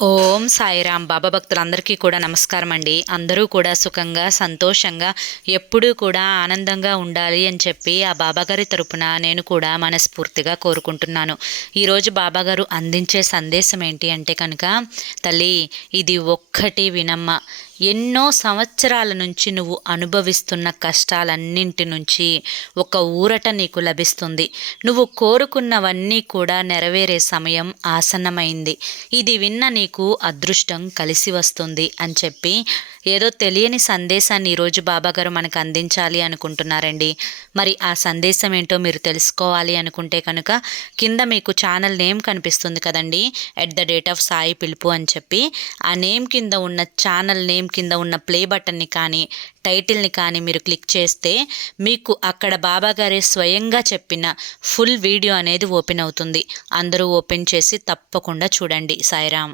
ఓం సాయిరామ్. బాబా భక్తులందరికీ కూడా నమస్కారం అండి. అందరూ కూడా సుఖంగా సంతోషంగా ఎప్పుడూ కూడా ఆనందంగా ఉండాలి అని చెప్పి ఆ బాబాగారి తరపున నేను కూడా మనస్ఫూర్తిగా కోరుకుంటున్నాను. ఈరోజు బాబాగారు అందించే సందేశం ఏంటి అంటే కనుక, తల్లి ఇది ఒక్కటి వినమ్మ. ఎన్నో సంవత్సరాల నుంచి నువ్వు అనుభవిస్తున్న కష్టాలన్నింటి నుంచి ఒక ఊరట నీకు లభిస్తుంది. నువ్వు కోరుకున్నవన్నీ కూడా నెరవేరే సమయం ఆసన్నమైంది. ఇది విన్న నీకు అదృష్టం కలిసి వస్తుంది అని చెప్పి ఏదో తెలియని సందేశాన్ని ఈరోజు బాబాగారు మనకు అందించాలి అనుకుంటున్నారండి. మరి ఆ సందేశం ఏంటో మీరు తెలుసుకోవాలి అనుకుంటే కనుక కింద మీకు ఛానల్ నేమ్ కనిపిస్తుంది కదండి, @సాయి పిలుపు అని చెప్పి. ఆ నేమ్ కింద ఉన్న ఛానల్ నేమ్ కింద ఉన్న ప్లే బటన్ని కానీ టైటిల్ని కానీ మీరు క్లిక్ చేస్తే మీకు అక్కడ బాబాగారే స్వయంగా చెప్పిన ఫుల్ వీడియో అనేది ఓపెన్ అవుతుంది. అందరూ ఓపెన్ చేసి తప్పకుండా చూడండి. సాయిరామ్.